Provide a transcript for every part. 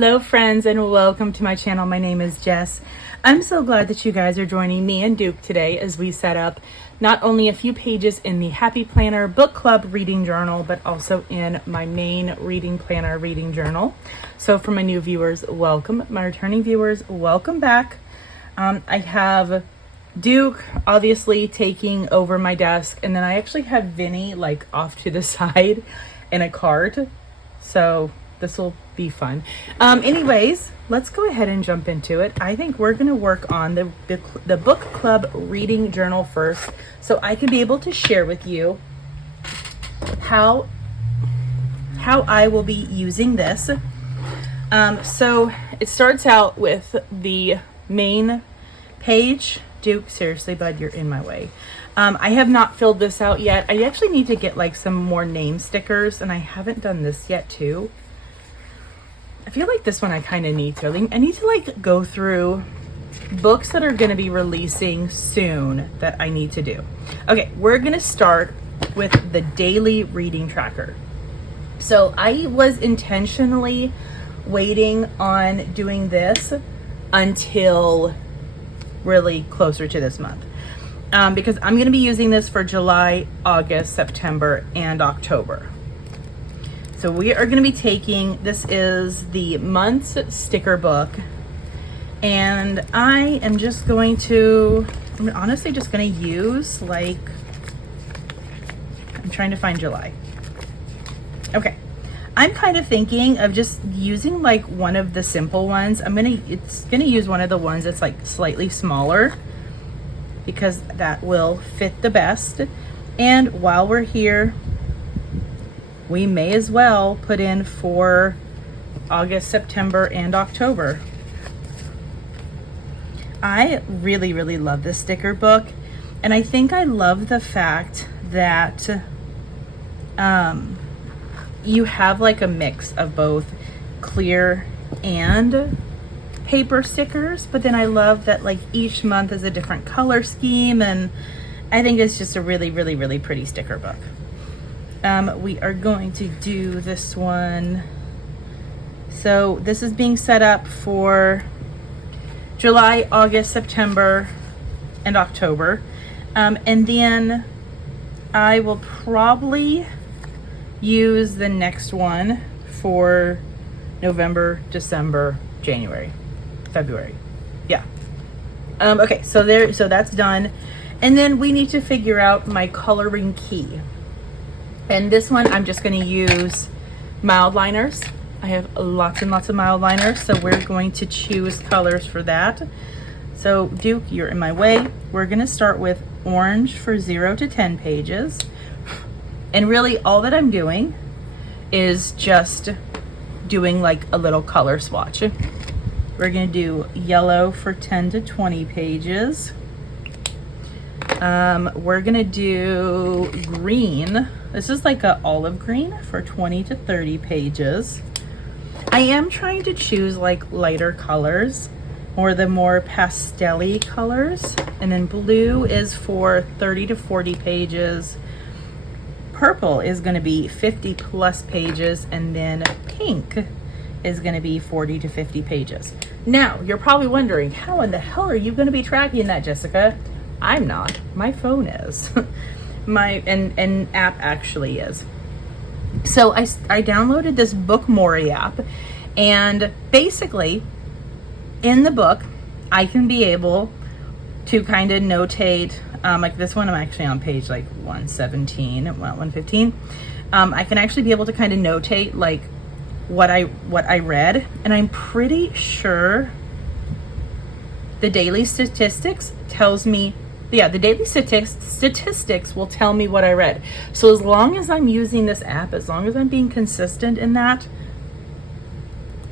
Hello friends and welcome to my channel. My name is Jess. I'm so glad that you guys are joining me and Duke today as we set up not only a few pages in the Happy Planner Book Club reading journal, but also in my main reading planner reading journal. So for my new viewers, welcome. My returning viewers, welcome back. I have Duke obviously taking over my desk, and then I actually have Vinny like off to the side in a cart. So this will be fun. Anyways, let's go ahead and jump into it. I think we're going to work on the book club reading journal first, so I can be able to share with you how I will be using this. So it starts out with the main page. Duke, seriously, bud, you're in my way. I have not filled this out yet. I actually need to get like some more name stickers, and I haven't done this yet too. I feel like this one I kind of need to. I need to like go through books that are going to be releasing soon that I need to do. Okay, we're going to start with the daily reading tracker. So I was intentionally waiting on doing this until really closer to this month. Because I'm going to be using this for July, August, September, and October. So we are going to be taking, this is the month's sticker book, and I am just going to, I'm honestly just going to use like, I'm trying to find July. Okay. I'm kind of thinking of just using like one of the simple ones. It's going to use one of the ones that's like slightly smaller because that will fit the best. And while we're here, we may as well put in for August, September, and October. I really, really love this sticker book. And I think I love the fact that you have like a mix of both clear and paper stickers. But then I love that like each month is a different color scheme. And I think it's just a really, really, really pretty sticker book. We are going to do this one. So this is being set up for July, August, September, and October. And then I will probably use the next one for November, December, January, February. Yeah. Okay, so that's done. And then we need to figure out my coloring key. And this one, I'm just going to use mild liners. I have lots and lots of mild liners, so we're going to choose colors for that. So Duke, you're in my way. We're going to start with orange for 0 to 10 pages. And really all that I'm doing is just doing like a little color swatch. We're going to do yellow for 10 to 20 pages. We're going to do green. This is like a olive green for 20 to 30 pages. I am trying to choose like lighter colors or the more pastel-y colors. And then blue is for 30 to 40 pages. Purple is going to be 50 plus pages. And then pink is going to be 40 to 50 pages. Now, you're probably wondering, how in the hell are you going to be tracking that, Jessica? I'm not. My phone is. An app actually is. So I downloaded this Book Mori app, and basically in the book I can be able to kind of notate like this one. I'm actually on page like 117, 115. I can actually be able to kind of notate like what I read, and I'm pretty sure the daily statistics tells me, yeah, the daily statistics will tell me what I read. So as long as I'm using this app, as long as I'm being consistent in that,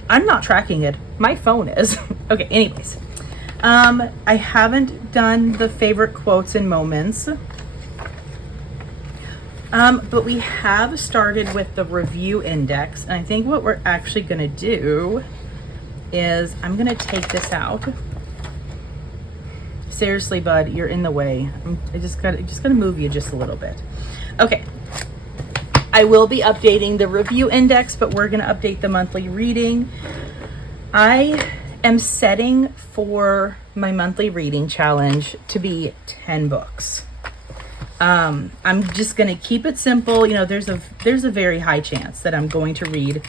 I'm not tracking it. My phone is. Okay, anyways. I haven't done the favorite quotes and moments. But we have started with the review index. And I think what we're actually going to do is I'm going to take this out. Seriously, bud, you're in the way. I just gotta move you just a little bit. Okay. I will be updating the review index, but we're gonna update the monthly reading. I am setting for my monthly reading challenge to be 10 books. I'm just going to keep it simple. You know, there's a very high chance that I'm going to read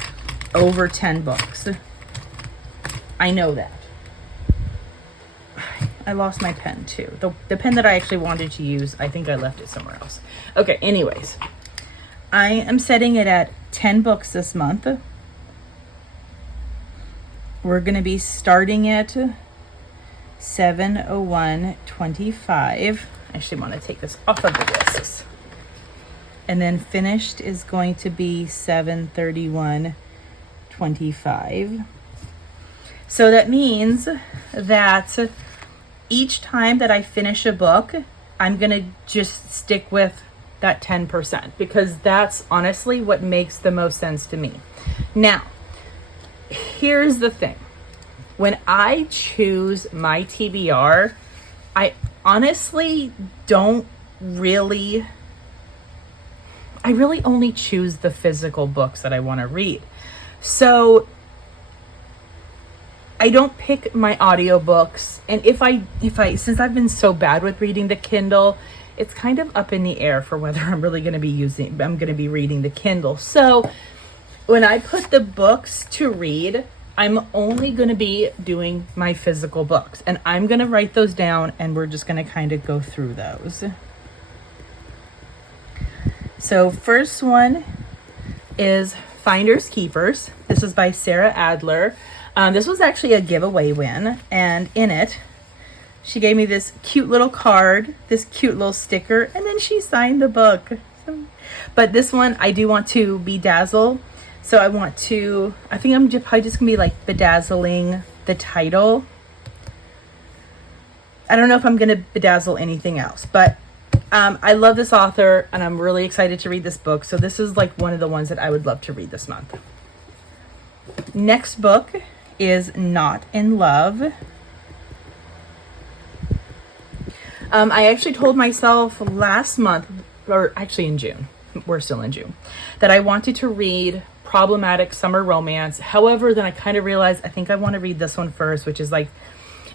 over 10 books. I know that. I lost my pen too. The pen that I actually wanted to use, I think I left it somewhere else. Okay, anyways. I am setting it at 10 books this month. We're going to be starting at 7:01:25. I actually want to take this off of the discs. And then finished is going to be 7:31:25. So that means that each time that I finish a book, I'm going to just stick with that 10% because that's honestly what makes the most sense to me. Now, here's the thing. When I choose my TBR, I honestly I really only choose the physical books that I want to read. So I don't pick my audiobooks. And if I since I've been so bad with reading the Kindle, it's kind of up in the air for whether I'm really going to be reading the Kindle. So when I put the books to read, I'm only going to be doing my physical books, and I'm going to write those down, and we're just going to kind of go through those. So first one is Finders Keepers. This is by Sarah Adler. This was actually a giveaway win, and in it, she gave me this cute little card, this cute little sticker, and then she signed the book. But this one, I do want to bedazzle. So I think I'm probably just gonna be like bedazzling the title. I don't know if I'm gonna bedazzle anything else, but I love this author and I'm really excited to read this book. So this is like one of the ones that I would love to read this month. Next book is Not in Love. I actually told myself last month, or actually in June, we're still in June, that I wanted to read Problematic Summer Romance. However, then I kind of realized I think I want to read this one first, which is like,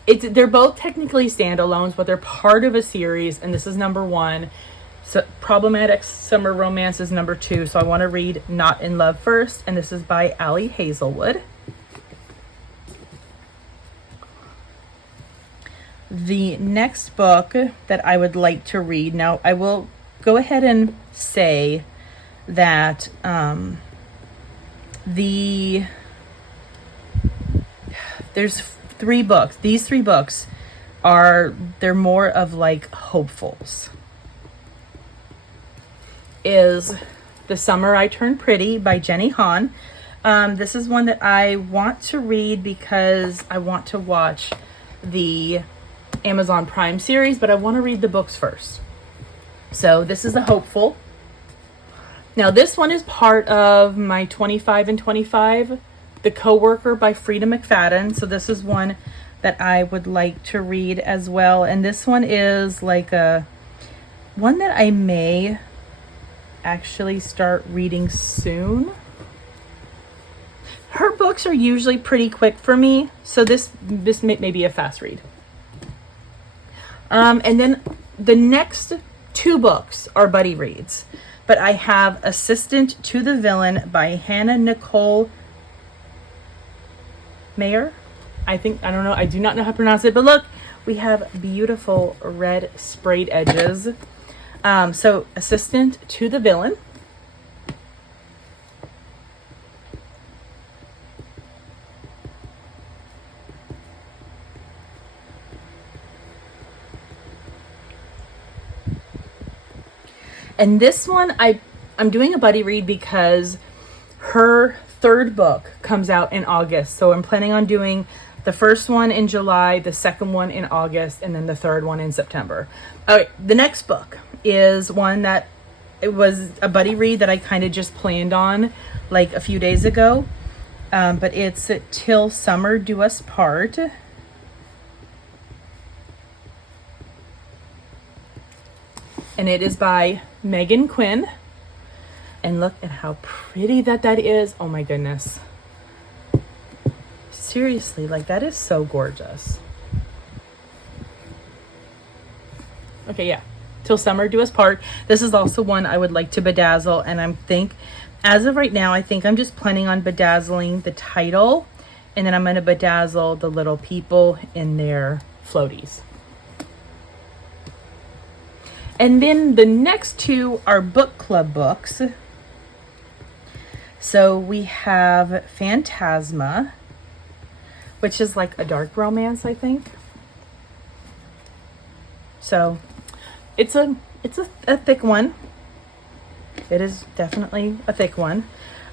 they're both technically standalones, but they're part of a series, and this is number 1. So Problematic Summer Romance is number 2. So I want to read Not in Love first, and this is by Ali Hazelwood. The next book that I would like to read, now I will go ahead and say that there's 3 books. These 3 books they're more of like hopefuls. Is The Summer I Turned Pretty by Jenny Han. This is one that I want to read because I want to watch the Amazon Prime series, but I want to read the books first. So this is a hopeful. Now this one is part of my 25 and 25, The Coworker by Frida McFadden. So this is one that I would like to read as well. And this one is like one that I may actually start reading soon. Her books are usually pretty quick for me, so this may be a fast read. And then the next 2 books are buddy reads. But I have Assistant to the Villain by Hannah Nicole Mayer. I don't know. I do not know how to pronounce it. But look, we have beautiful red sprayed edges. So Assistant to the Villain. And this one, I'm doing a buddy read because her 3rd book comes out in August. So I'm planning on doing the first one in July, the second one in August, and then the 3rd one in September. Okay, the next book is one that it was a buddy read that I kind of just planned on like a few days ago. But it's Till Summer Do Us Part. And it is by Megan Quinn. And look at how pretty that is. Oh my goodness. seriously, like that is so gorgeous. Okay, yeah. Till Summer Do Us Part. This is also one I would like to bedazzle, and as of right now, I think I'm just planning on bedazzling the title, and then I'm going to bedazzle the little people in their floaties. And then the next two are book club books. So we have Phantasma, which is like a dark romance, I think. So it's a thick one. It is definitely a thick one.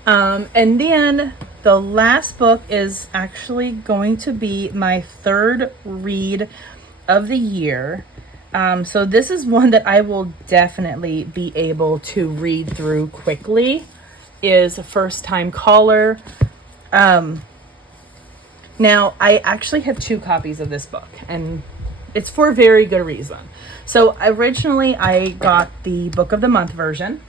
And then the last book is actually going to be my third read of the year. So this is one that I will definitely be able to read through quickly, is First Time Caller. Now, I actually have 2 copies of this book, and it's for a very good reason. So originally I got the Book of the Month version.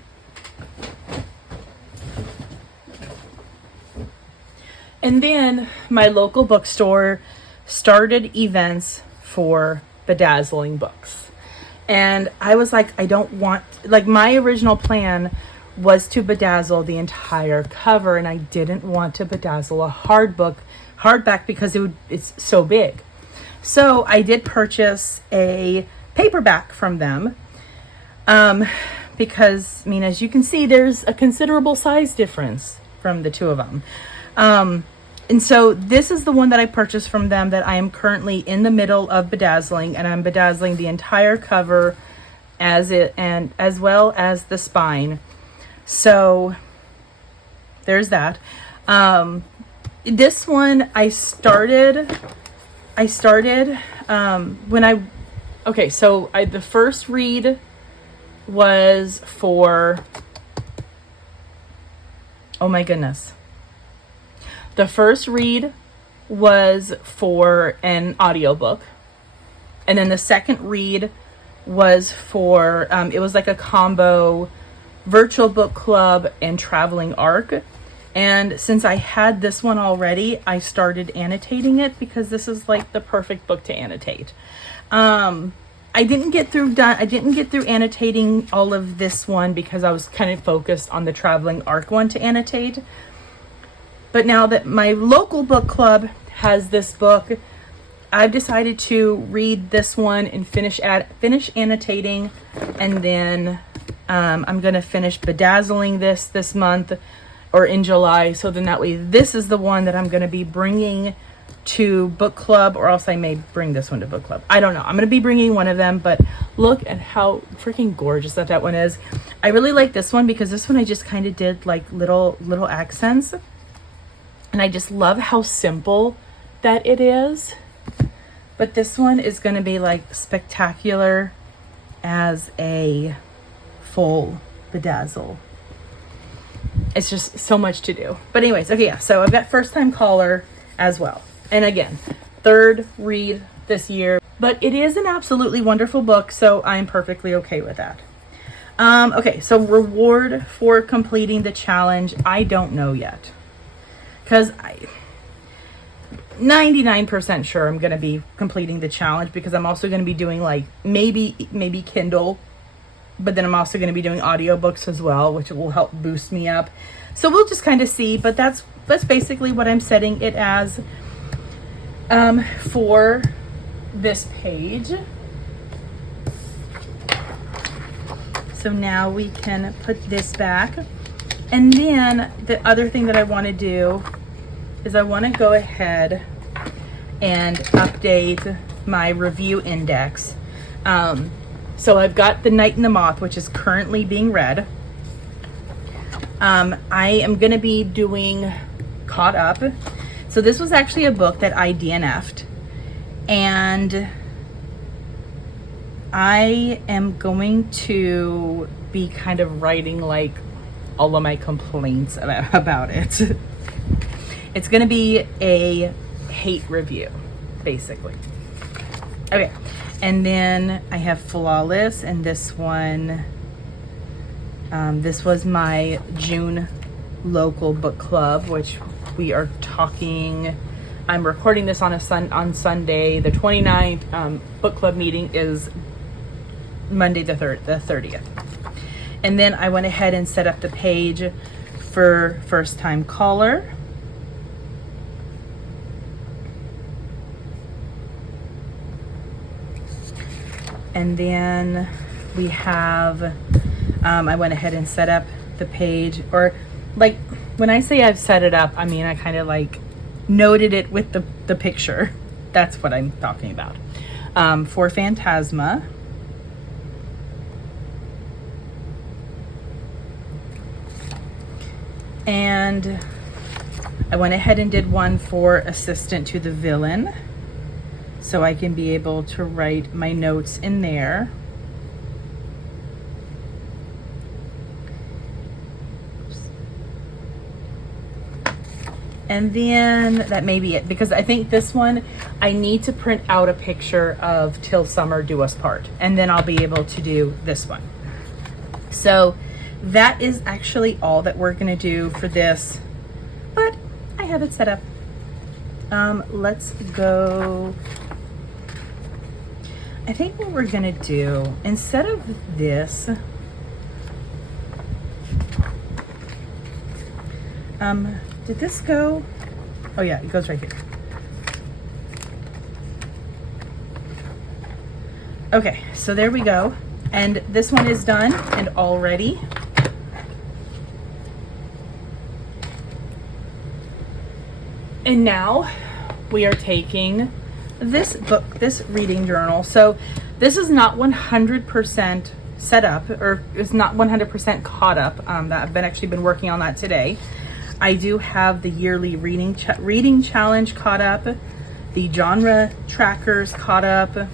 And then my local bookstore started events for bedazzling books. And I was like, I don't want, like, my original plan was to bedazzle the entire cover, and I didn't want to bedazzle a hardback because it's so big. So I did purchase a paperback from them, because, I mean, as you can see, there's a considerable size difference from the two of them. And so this is the one that I purchased from them that I am currently in the middle of bedazzling, and I'm bedazzling the entire cover and as well as the spine. So there's that. This one I started the first read was for, oh my goodness. The first read was for an audiobook. And then the second read was for, it was like a combo virtual book club and traveling arc. And since I had this one already, I started annotating it because this is like the perfect book to annotate. I didn't get through annotating all of this one because I was kind of focused on the traveling arc one to annotate. But now that my local book club has this book, I've decided to read this one and finish annotating, and then I'm going to finish bedazzling this month or in July. So then that way, this is the one that I'm going to be bringing to book club, or else I may bring this one to book club. I don't know. I'm going to be bringing one of them, but look at how freaking gorgeous that one is. I really like this one because this one I just kind of did like little accents. And I just love how simple that it is. But this one is going to be like spectacular as a full bedazzle. It's just so much to do. But anyways, okay, yeah. So I've got First Time Caller as well. And again, third read this year. But it is an absolutely wonderful book, so I'm perfectly okay with that. Okay, so reward for completing the challenge. I don't know yet. Because I'm 99% sure I'm going to be completing the challenge, because I'm also going to be doing like maybe Kindle, but then I'm also going to be doing audiobooks as well, which will help boost me up. So we'll just kind of see, but that's basically what I'm setting it as for this page. So now we can put this back. And then the other thing that I want to do is I want to go ahead and update my review index. So I've got The Night and the Moth, which is currently being read. I am going to be doing Caught Up. So this was actually a book that I DNF'd. And I am going to be kind of writing like all of my complaints about it. It's going to be a hate review, basically. Okay, and then I have Flawless, and this one, this was my June local book club, which we are talking I'm recording this on on Sunday, the 29th. Book club meeting is Monday the 30th. And then I went ahead and set up the page for first time caller. And then we have, I went ahead and set up the page, or like when I say I've set it up, I mean, I kind of like noted it with the picture. That's what I'm talking about. For Phantasma. And I went ahead and did one for Assistant to the Villain, so I can be able to write my notes in there. And then that may be it, because I think this one, I need to print out a picture of Till Summer Do Us Part, and then I'll be able to do this one. So that is actually all that we're gonna do for this, but I have it set up. Let's go. I think what we're gonna do, instead of this, did this go? Oh yeah, it goes right here. Okay, so there we go. And this one is done and all ready. And now we are taking this book, this reading journal. So this is not 100% set up, or it's not 100% caught up. That I've actually been working on that today. I do have the yearly reading challenge caught up, the genre trackers caught up,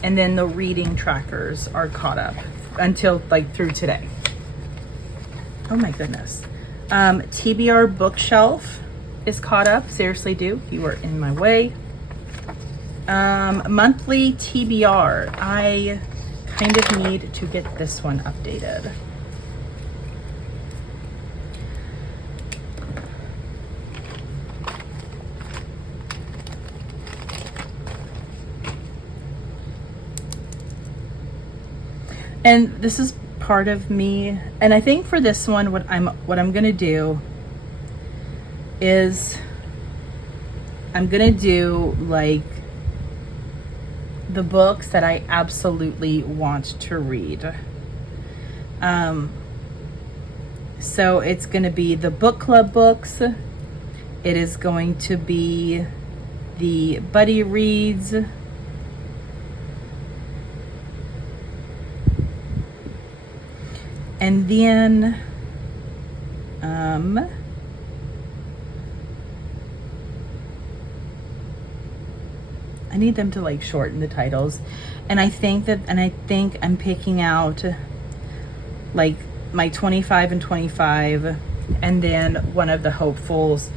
and then the reading trackers are caught up until like through today. Oh my goodness. TBR bookshelf is caught up. Seriously, do, you were in my way. Monthly TBR, I kind of need to get this one updated. And this is part of me, and I think for this one, what I'm gonna do is I'm gonna do like the books that I absolutely want to read. So it's gonna be the book club books. It is going to be the buddy reads. And then, I need them to like shorten the titles. And I think I'm picking out like my 25 and 25, and then one of the hopefuls.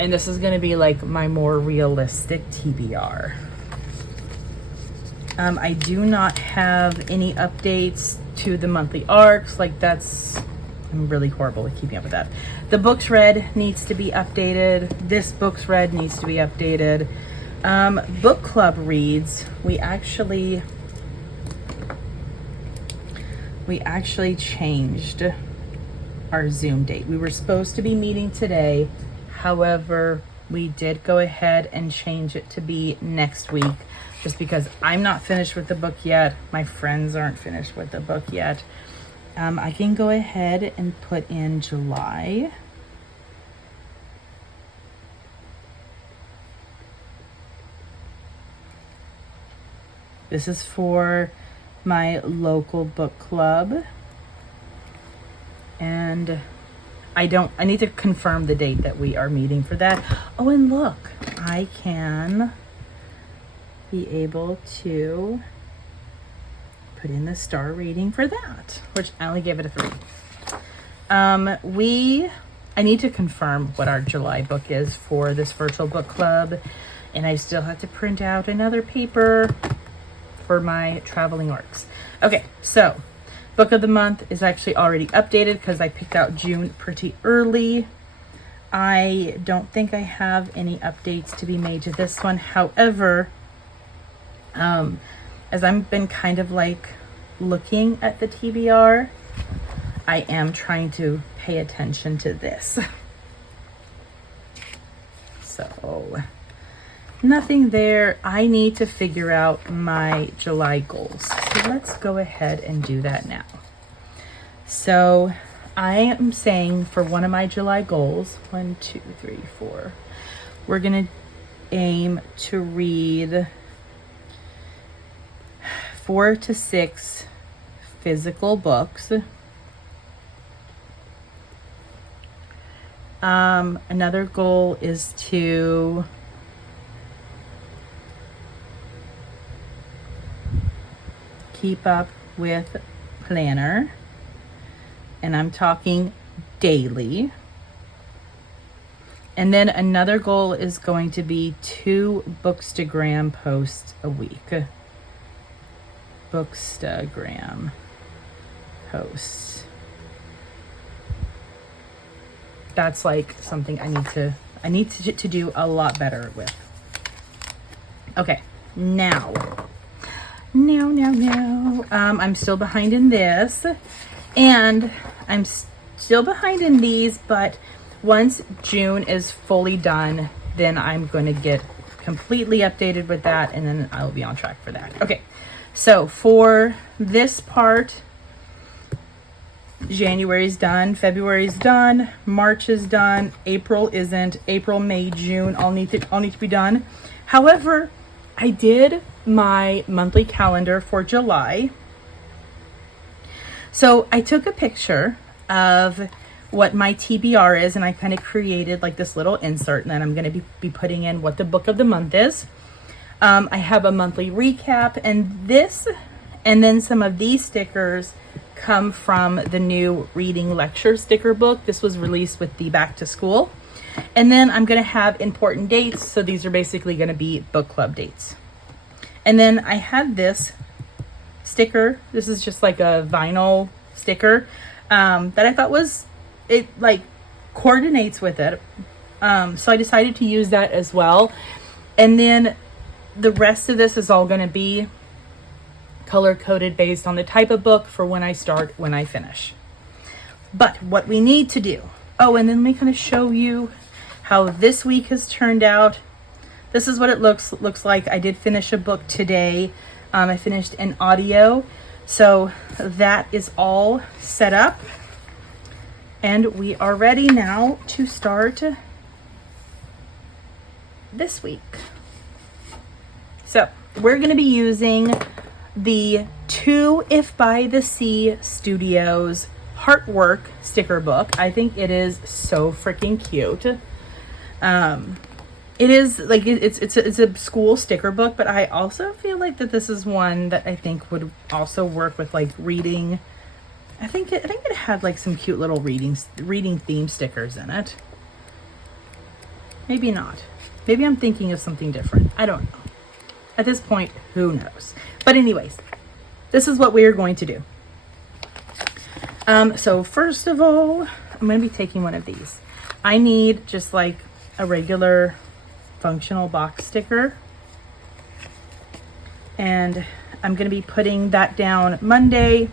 And this is gonna be like my more realistic TBR. I do not have any updates to the monthly arcs. Like I'm really horrible at keeping up with that. The books read needs to be updated. This books read needs to be updated. Book club reads, we actually changed our Zoom date. We were supposed to be meeting today. However, we did go ahead and change it to be next week, just because I'm not finished with the book yet. My friends aren't finished with the book yet. I can go ahead and put in July. This is for my local book club. And I need to confirm the date that we are meeting for that. Oh, and look, I can be able to put in the star rating for that, which I only gave it a 3. I need to confirm what our July book is for this virtual book club, and I still have to print out another paper for my traveling arcs. Okay, so book of the month is actually already updated because I picked out June pretty early. I don't think I have any updates to be made to this one. However, as I've been kind of like looking at the TBR, I am trying to pay attention to this. So nothing there. I need to figure out my July goals. So let's go ahead and do that now. So I am saying for one of my July goals, 1, 2, 3, 4, we're going to aim to read 4 to 6 physical books. Another goal is to keep up with planner, and I'm talking daily. And then another goal is going to be 2 Bookstagram posts a week. Bookstagram posts. That's like something I need to do a lot better with. Okay, now. I'm still behind in this, and I'm still behind in these, but once June is fully done, then I'm going to get completely updated with that, and then I'll be on track for that. Okay, so for this part, January's done, February's done, March is done, April isn't. April, May, June all need to be done. However, I did my monthly calendar for July. So I took a picture of what my TBR is, and I kind of created like this little insert, and then I'm going to be putting in what the book of the month is. I have a monthly recap, and then some of these stickers come from the new reading lecture sticker book. This was released with the back to school. And then I'm going to have important dates. So these are basically going to be book club dates. And then I had this sticker. This is just like a vinyl sticker that I thought it like coordinates with it. So I decided to use that as well. And then the rest of this is all going to be color coded based on the type of book for when I start, when I finish. But what we need to do, and then let me kind of show you how this week has turned out. This is what it looks like. I did finish a book today. I finished an audio. So that is all set up. And we are ready now to start this week. So we're going to be using the 2 If by the Sea Studios Heartwork sticker book. I think it is so freaking cute. It is like it's a school sticker book, but I also feel like that this is one that I think would also work with like reading. I think it had like some cute little reading theme stickers in it. Maybe not. Maybe I'm thinking of something different. I don't know. At this point, who knows? But anyways, this is what we are going to do. So first of all, I'm going to be taking one of these. I need just like a regular functional box sticker. And I'm going to be putting that down Monday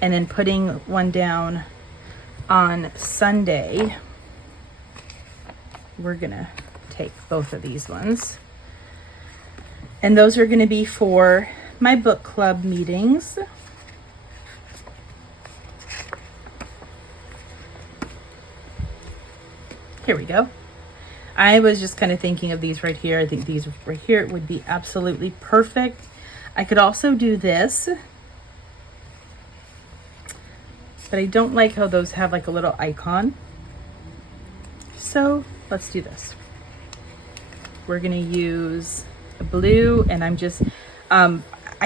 and then putting one down on Sunday. We're going to take both of these ones. And those are going to be for my book club meetings. Here we go. I was just kind of thinking of these right here. I think these right here would be absolutely perfect. I could also do this, but I don't like how those have like a little icon. So let's do this. We're going to use a blue, and I'm just, I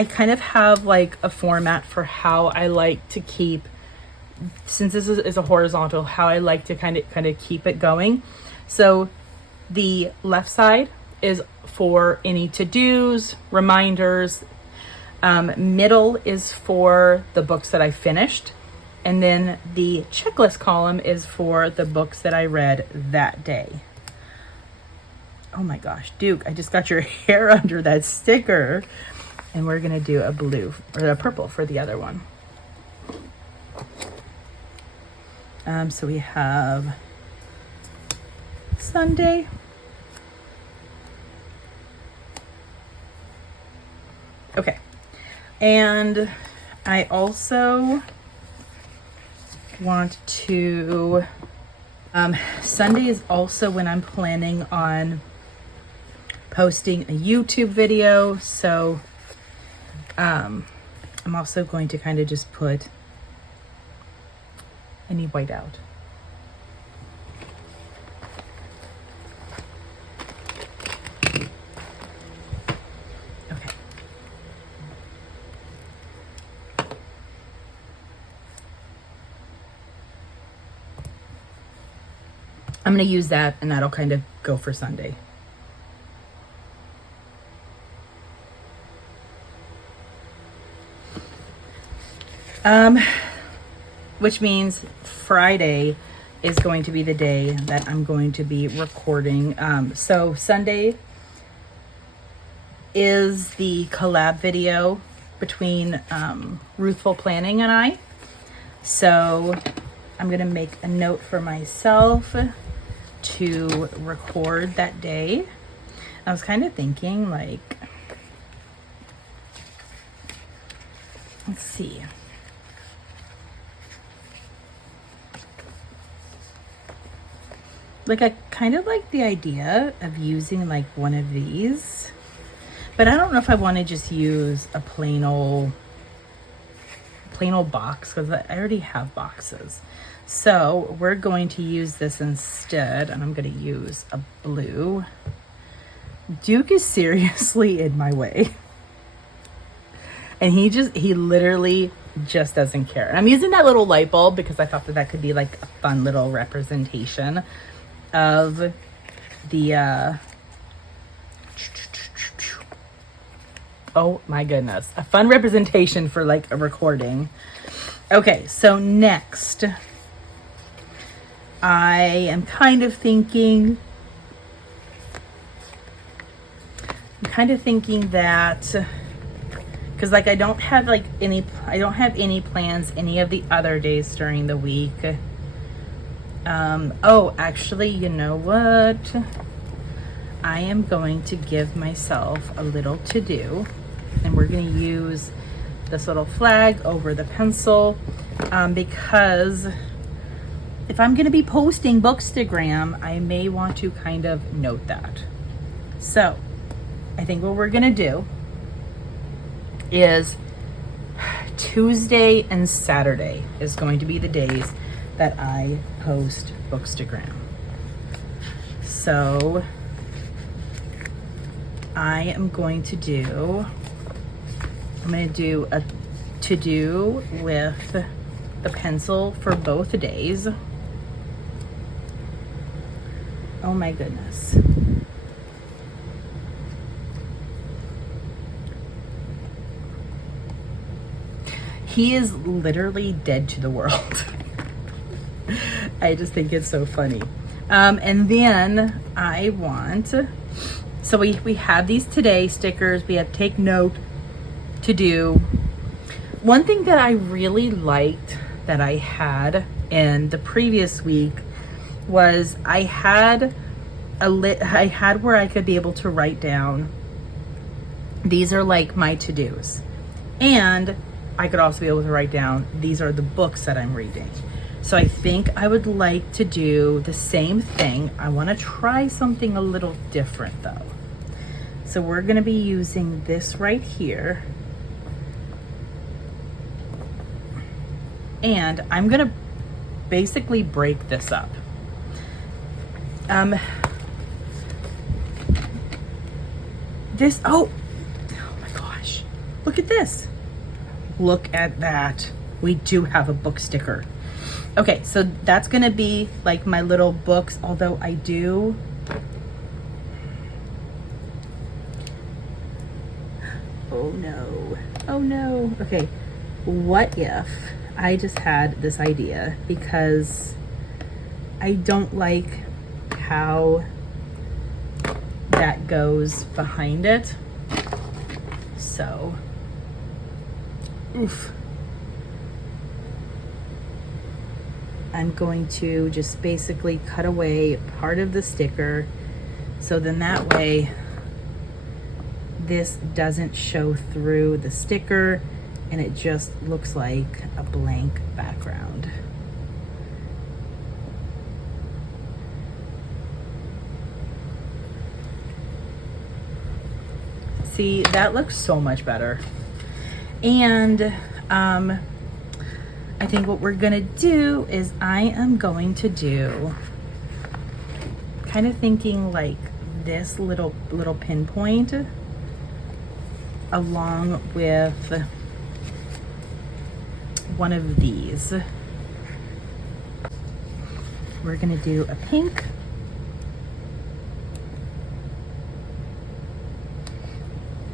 kind of have like a format for how I like to keep, since this is a horizontal, how I like to kind of keep it going. So the left side is for any to-dos, reminders. Middle is for the books that I finished. And then the checklist column is for the books that I read that day. Oh my gosh, Duke, I just got your hair under that sticker. And we're gonna do a blue or a purple for the other one. So we have Sunday. Okay. And I also want to, Sunday is also when I'm planning on posting a YouTube video. So I'm also going to kind of just put any white out. Okay. I'm going to use that, and that'll kind of go for Sunday. Which means Friday is going to be the day that I'm going to be recording. So Sunday is the collab video between Ruthful Planning and I. So I'm going to make a note for myself to record that day. I was kind of thinking, like, let's see. Like, I kind of like the idea of using like one of these, but I don't know if I want to just use a plain old box, because I already have boxes. So we're going to use this instead, and I'm going to use a blue. Duke is seriously in my way. And he literally just doesn't care. And I'm using that little light bulb because I thought that could be like a fun little representation of the oh my goodness, a fun representation for like a recording. Okay, so next I am kind of thinking that, because like I don't have any plans any of the other days during the week. Oh, actually, you know what? I am going to give myself a little to do, and we're going to use this little flag over the pencil, because if I'm going to be posting Bookstagram, I may want to kind of note that. So I think what we're going to do is Tuesday and Saturday is going to be the days that I post Bookstagram. So I'm going to do a to-do with the pencil for both days. Oh my goodness. He is literally dead to the world. I just think it's so funny. And then I want, so we have these today stickers. We have take note, to do. One thing that I really liked that I had in the previous week was I had where I could be able to write down, these are like my to-dos. And I could also be able to write down, these are the books that I'm reading. So I think I would like to do the same thing. I want to try something a little different though. So we're going to be using this right here. And I'm going to basically break this up. Oh my gosh, look at this. Look at that. We do have a book sticker. Okay, so that's gonna be like my little books, although I do. Oh no. Okay, what if I just had this idea because I don't like how that goes behind it. So, I'm going to just basically cut away part of the sticker, so then that way this doesn't show through the sticker and it just looks like a blank background. See, that looks so much better. And I think what we're gonna do is I am going to do, kind of thinking like this little pinpoint along with one of these. We're gonna do a pink,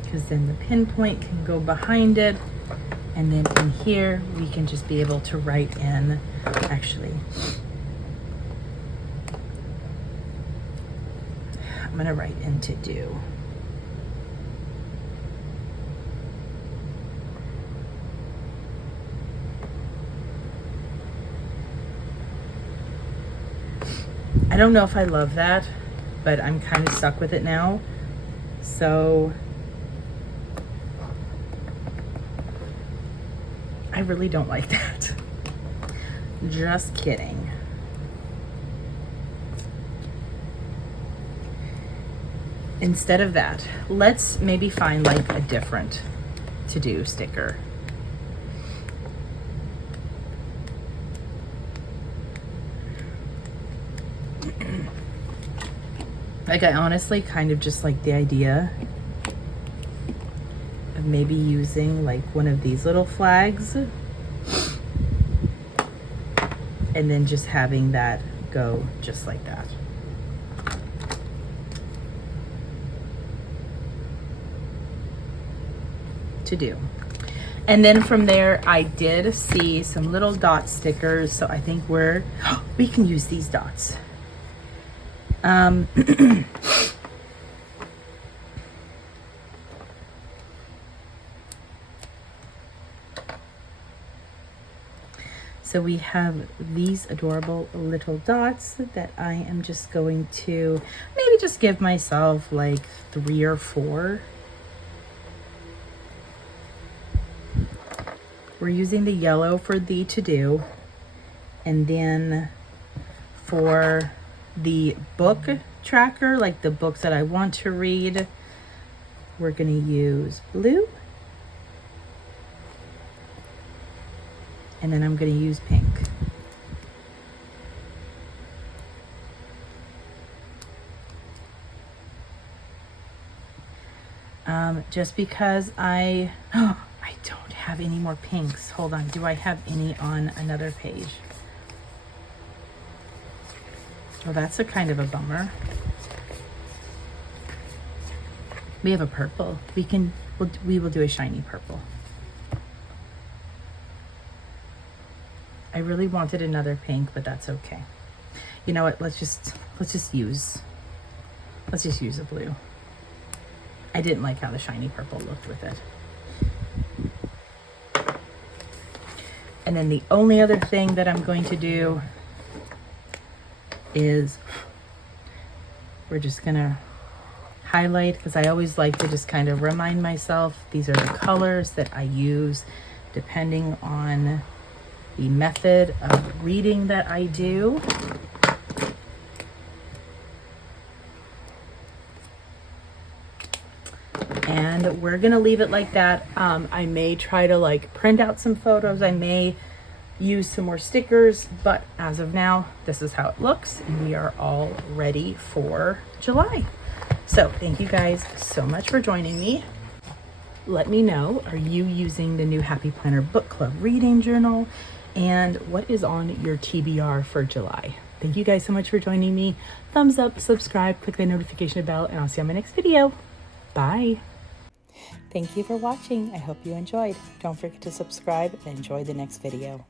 because then the pinpoint can go behind it, and then in here we can just be able to write in, actually, I'm gonna write in to do. I don't know if I love that, but I'm kind of stuck with it now. So I really don't like that. Just kidding. Instead of that, let's maybe find like a different to-do sticker. Like, I honestly kind of just like the idea of maybe using like one of these little flags and then just having that go just like that. To do. And then from there, I did see some little dot stickers, so I think we can use these dots. So we have these adorable little dots that I am just going to maybe just give myself like 3 or 4. We're using the yellow for the to-do, and then for the book tracker, like the books that I want to read, we're gonna use blue, and then I'm gonna use pink. Just because I don't have any more pinks. Hold on, do I have any on another page? Well, that's a kind of a bummer. We have a purple. We will do a shiny purple. I really wanted another pink, but that's okay. You know what? Let's just use a blue. I didn't like how the shiny purple looked with it. And then the only other thing that I'm going to do is we're just gonna highlight, because I always like to just kind of remind myself these are the colors that I use depending on the method of reading that I do. And we're gonna leave it like that. I may try to like print out some photos. I may use some more stickers, but as of now, this is how it looks, and we are all ready for July. So thank you guys so much for joining me. Let me know, are you using the new Happy Planner Book Club reading journal? And what is on your TBR for July? Thank you guys so much for joining me. Thumbs up, subscribe, click the notification bell, and I'll see you on my next video. Bye. Thank you for watching. I hope you enjoyed. Don't forget to subscribe and enjoy the next video.